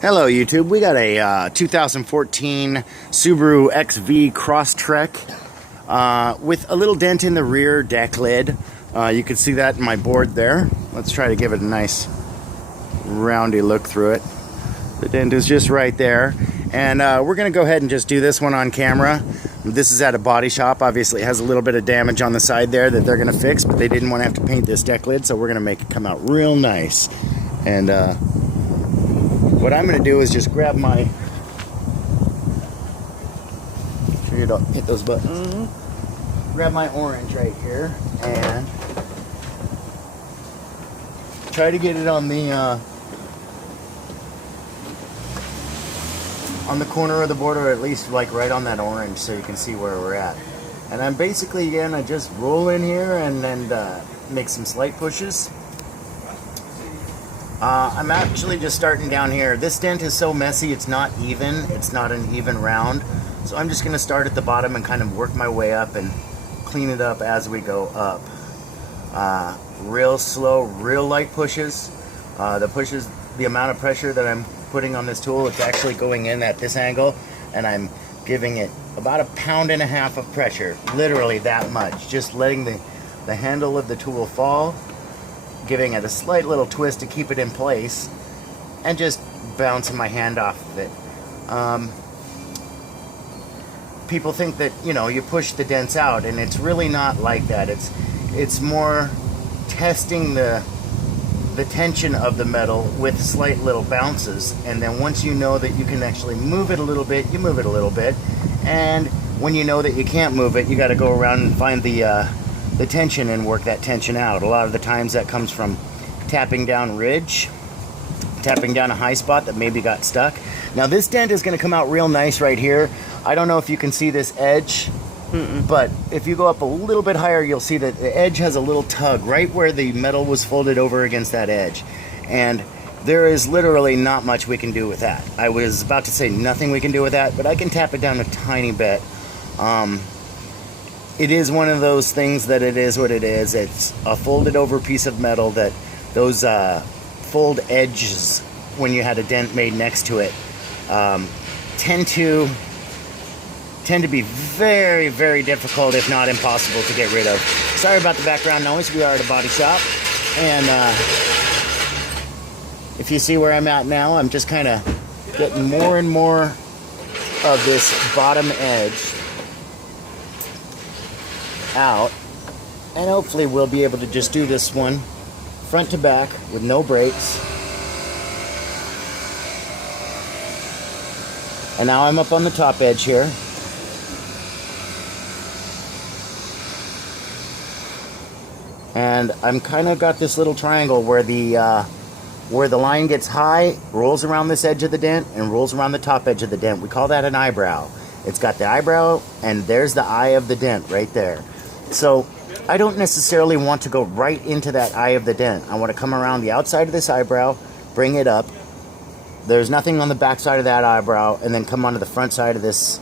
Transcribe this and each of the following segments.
Hello YouTube, we got a 2014 Subaru XV Crosstrek with a little dent in the rear deck lid. You can see that in my board there. Let's try to give it a nice roundy look through it. The dent is just right there, and we're going to go ahead and just do this one on camera. This is at a body shop. Obviously it has a little bit of damage on the side there that they're going to fix, but they didn't want to have to paint this deck lid, so we're going to make it come out real nice. And what I'm going to do is just grab my... Make sure you don't hit those buttons. Grab my orange right here and try to get it on the corner of the board, or at least like right on that orange, so you can see where we're at. And I'm basically gonna just roll in here and then make some slight pushes. I'm actually just starting down here. This dent is so messy, it's not even. It's not an even round. So I'm just gonna start at the bottom and kind of work my way up and clean it up as we go up. Real slow, real light pushes. The amount of pressure that I'm putting on this tool, it's actually going in at this angle, and I'm giving it about 1.5 pounds of pressure. Literally that much. Just letting the handle of the tool fall, giving it a slight little twist to keep it in place, and just bouncing my hand off of it. People think that, you know, you push the dents out, and it's really not like that. It's more testing the tension of the metal with slight little bounces, and then once you know that you can actually move it a little bit, you move it a little bit, and when you know that you can't move it, you got to go around and find the tension and work that tension out. A lot of the times that comes from tapping down ridge, tapping down a high spot that maybe got stuck. Now this dent is going to come out real nice right here. I don't know if you can see this edge, but if you go up a little bit higher, you'll see that the edge has a little tug right where the metal was folded over against that edge, and there is literally not much we can do with that. I was about to say nothing we can do with that, but I can tap it down a tiny bit. It is one of those things that it is what it is. It's a folded over piece of metal that those fold edges, when you had a dent made next to it, tend to be very, very difficult, if not impossible, to get rid of. Sorry about the background noise. We are at a body shop, and if you see where I'm at now, I'm just kind of getting more and more of this bottom edge out, and hopefully we'll be able to just do this one front to back with no brakes. And now I'm up on the top edge here. And I'm kind of got this little triangle where the line gets high, rolls around this edge of the dent, and rolls around the top edge of the dent. We call that an eyebrow. It's got the eyebrow, and there's the eye of the dent right there. So I don't necessarily want to go right into that eye of the dent. I want to come around the outside of this eyebrow, bring it up. There's nothing on the back side of that eyebrow, and then come onto the front side of this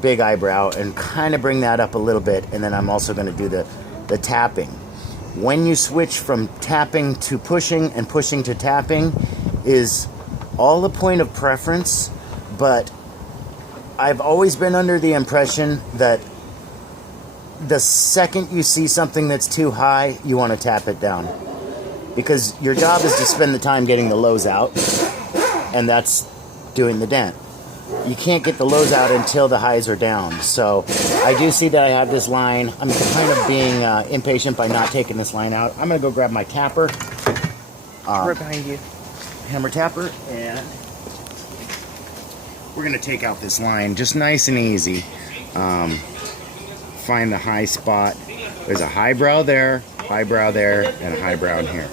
big eyebrow and kind of bring that up a little bit. And then I'm also going to do the tapping. When you switch from tapping to pushing and pushing to tapping is all a point of preference, but I've always been under the impression that the second you see something that's too high, you want to tap it down. Because your job is to spend the time getting the lows out, and that's doing the dent. You can't get the lows out until the highs are down. So I do see that I have this line. I'm kind of being impatient by not taking this line out. I'm going to go grab my tapper. Right behind you. Hammer tapper, and we're going to take out this line just nice and easy. Find the high spot. There's a high brow there, and a high brow in here.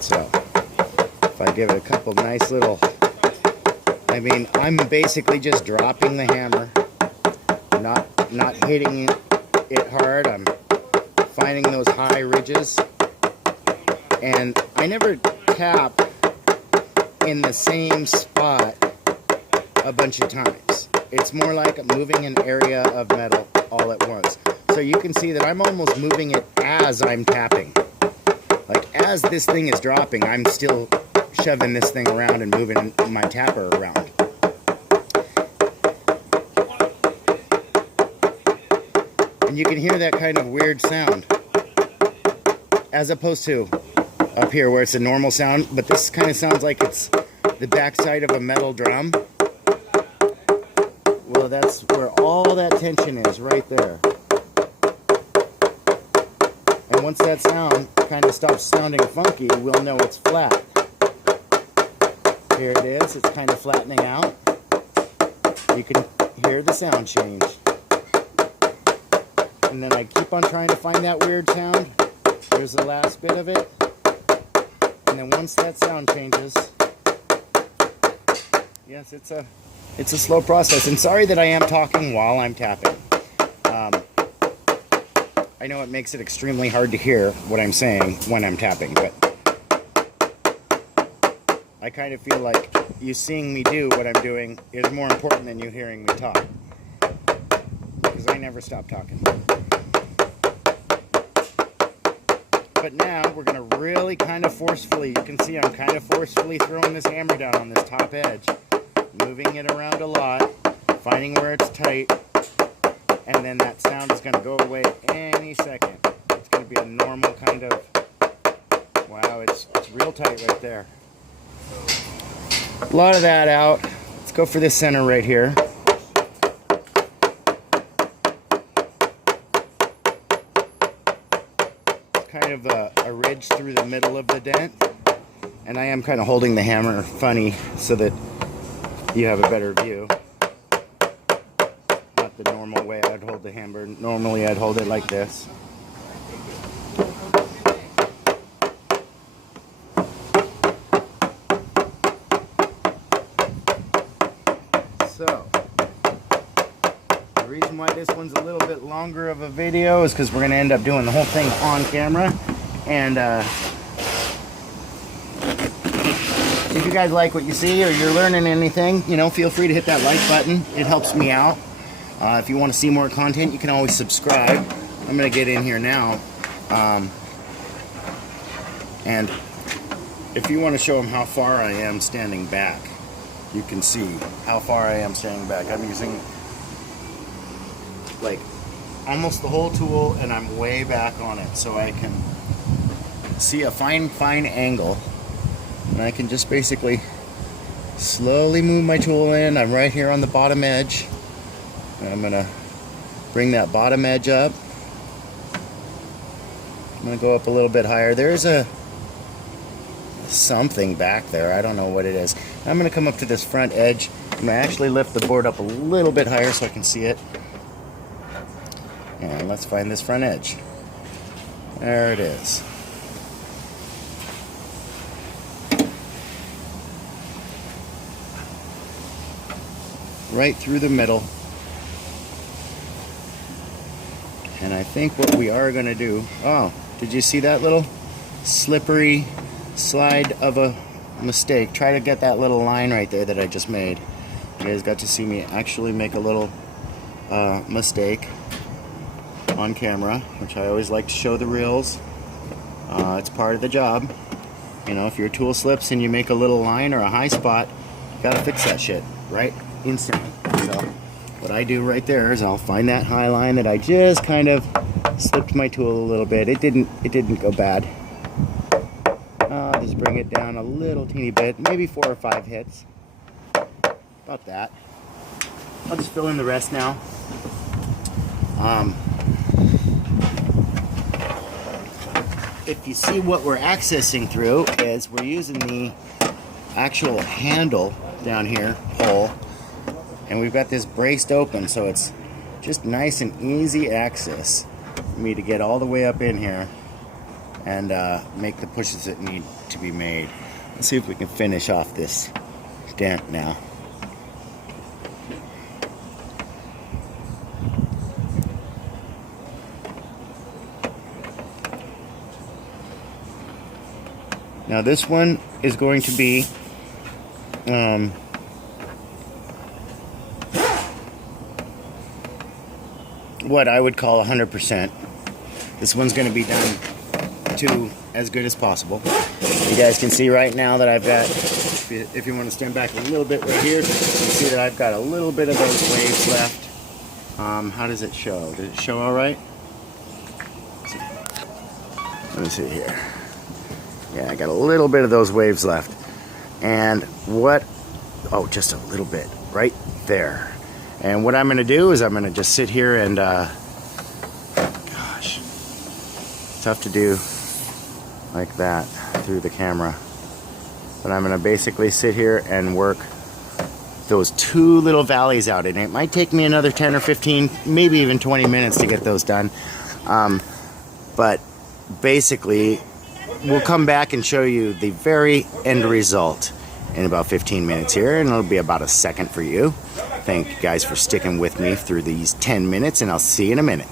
So if I give it a couple nice little... I mean, I'm basically just dropping the hammer, not hitting it hard. I'm finding those high ridges, and I never tap in the same spot a bunch of times. It's more like I'm moving an area of metal all at once. So you can see that I'm almost moving it as I'm tapping. Like as this thing is dropping, I'm still shoving this thing around and moving my tapper around. And you can hear that kind of weird sound, as opposed to up here where it's a normal sound, but this kind of sounds like it's the backside of a metal drum. Well, that's where all that tension is, right there. And once that sound kind of stops sounding funky, we'll know it's flat. Here it is, it's kind of flattening out. You can hear the sound change. And then I keep on trying to find that weird sound. There's the last bit of it. And then once that sound changes, yes, it's a slow process. And sorry that I am talking while I'm tapping. I know it makes it extremely hard to hear what I'm saying when I'm tapping, but I kind of feel like you seeing me do what I'm doing is more important than you hearing me talk. Because I never stop talking. But now we're going to really kind of forcefully, you can see I'm kind of forcefully throwing this hammer down on this top edge, moving it around a lot, finding where it's tight, and then that sound is going to go away any second. It's going to be a normal kind of, wow, it's real tight right there. A lot of that out. Let's go for this center right here. Kind of a ridge through the middle of the dent, and I am kind of holding the hammer funny so that you have a better view. Not the normal way I'd hold the hammer. Normally I'd hold it like this. So the reason why this one's a little bit longer of a video is because we're going to end up doing the whole thing on camera. And if you guys like what you see or you're learning anything, you know, feel free to hit that like button. It helps me out. If you want to see more content, you can always subscribe. I'm going to get in here now. And if you want to show them how far I am standing back, you can see how far I am standing back. I'm using like almost the whole tool, and I'm way back on it, so I can see a fine angle, and I can just basically slowly move my tool in. I'm right here on the bottom edge, and I'm gonna bring that bottom edge up. I'm gonna go up a little bit higher. There's a something back there, I don't know what it is. I'm gonna come up to this front edge. I'm gonna actually lift the board up a little bit higher so I can see it. And let's find this front edge. There it is. Right through the middle. And I think what we are going to do... Oh, did you see that little slippery slide of a mistake? Try to get that little line right there that I just made. You guys got to see me actually make a little mistake on camera, which I always like to show the reels. It's part of the job. You know, if your tool slips and you make a little line or a high spot, you gotta fix that shit right instantly. So what I do right there is I'll find that high line that I just kind of slipped my tool a little bit. It didn't go bad. I'll just bring it down a little teeny bit, maybe 4 or 5 hits. About that. I'll just fill in the rest now. If you see what we're accessing through is we're using the actual handle down here, pole, and we've got this braced open, so it's just nice and easy access for me to get all the way up in here and make the pushes that need to be made. Let's see if we can finish off this dent now. Now this one is going to be what I would call 100%. This one's going to be done to as good as possible. You guys can see right now that I've got, if you want to stand back a little bit right here, you can see that I've got a little bit of those waves left. How does it show? Does it show all right? Let me see here. Yeah, I got a little bit of those waves left. And what, oh, just a little bit right there. And what I'm going to do is I'm going to just sit here and, gosh, tough to do like that through the camera. But I'm going to basically sit here and work those two little valleys out. And it might take me another 10 or 15, maybe even 20 minutes to get those done. But basically, we'll come back and show you the very end result in about 15 minutes here, and it'll be about a second for you. Thank you guys for sticking with me through these 10 minutes, and I'll see you in a minute.